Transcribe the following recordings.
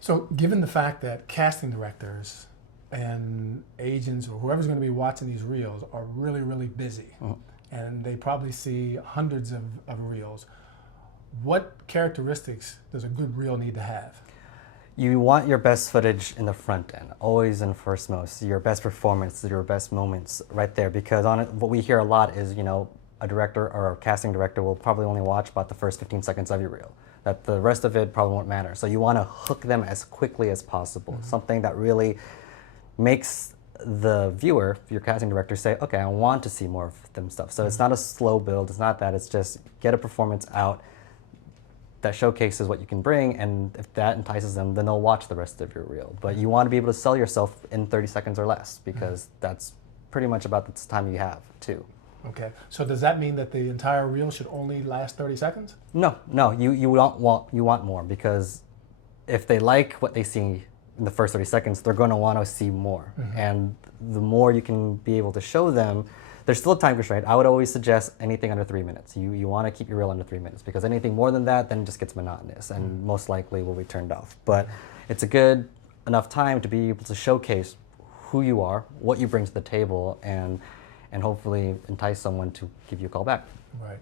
So given the fact that casting directors and agents or whoever's going to be watching these reels are really, really busy, and they probably see hundreds of reels, what characteristics does a good reel need to have? You want your best footage in the front end, always in first most. Your best performance, your best moments right there. Because on it, what we hear a lot is, a director or a casting director will probably only watch about the first 15 seconds of your reel. That the rest of it probably won't matter. So you want to hook them as quickly as possible. Something that really makes the viewer, your casting director, say, okay, I want to see more of them stuff. So it's not a slow build. It's not that. It's just get a performance out that showcases what you can bring, and if that entices them, then they'll watch the rest of your reel. But you want to be able to sell yourself in 30 seconds or less, because that's pretty much about the time you have, too. Okay, so does that mean that the entire reel should only last 30 seconds? No, you want more, because if they like what they see in the first 30 seconds, they're going to want to see more. And the more you can be able to show them, there's still a time constraint. I would always suggest anything under 3 minutes. You want to keep your reel under 3 minutes, because anything more than that then just gets monotonous and most likely will be turned off. But it's a good enough time to be able to showcase who you are, what you bring to the table, and hopefully entice someone to give you a call back. Right.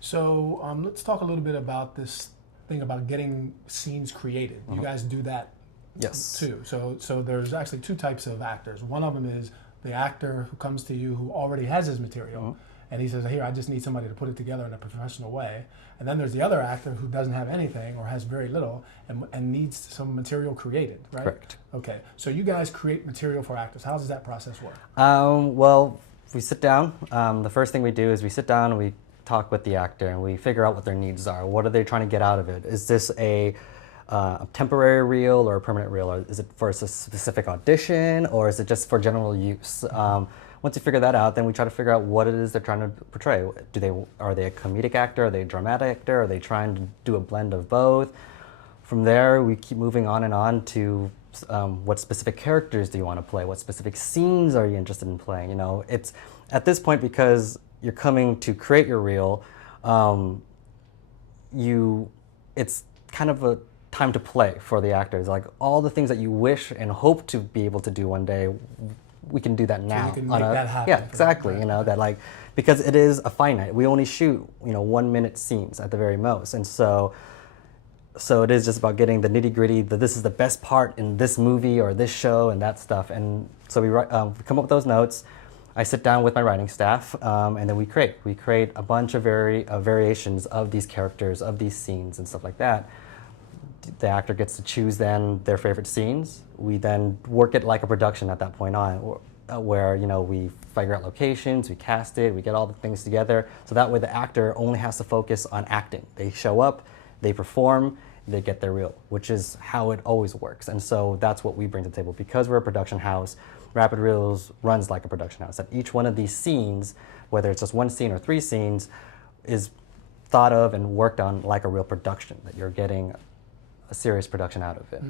So let's talk a little bit about this thing about getting scenes created. You guys do that too. So there's actually two types of actors. One of them is the actor who comes to you who already has his material, and he says, here, I just need somebody to put it together in a professional way. And then there's the other actor who doesn't have anything or has very little and needs some material created, right? Correct. Okay, so you guys create material for actors. How does that process work? Well, we sit down. The first thing we do is we sit down and we talk with the actor and we figure out what their needs are. What are they trying to get out of it? Is this a temporary reel or a permanent reel? Or is it for a specific audition, or is it just for general use? Once you figure that out, then we try to figure out what it is they're trying to portray. Are they a comedic actor? Are they a dramatic actor? Are they trying to do a blend of both? From there, we keep moving on and on to what specific characters do you want to play? What specific scenes are you interested in playing? It's at this point, because you're coming to create your reel, it's kind of a time to play for the actors. Like all the things that you wish and hope to be able to do one day, we can do that now. So you can make that happen. Yeah, exactly. Right. Because it is a finite. We only shoot 1 minute scenes at the very most, and so it is just about getting the nitty gritty. This is the best part in this movie or this show and that stuff. And so we come up with those notes. I sit down with my writing staff, and then we create. We create a bunch of variations of these characters, of these scenes, and stuff like that. The actor gets to choose then their favorite scenes. We then work it like a production at that point on, where we figure out locations, we cast it, we get all the things together. So that way the actor only has to focus on acting. They show up, they perform, they get their reel, which is how it always works. And so that's what we bring to the table. Because we're a production house, Rapid Reels runs like a production house. That each one of these scenes, whether it's just one scene or 3 scenes, is thought of and worked on like a real production, that you're getting a serious production out of it.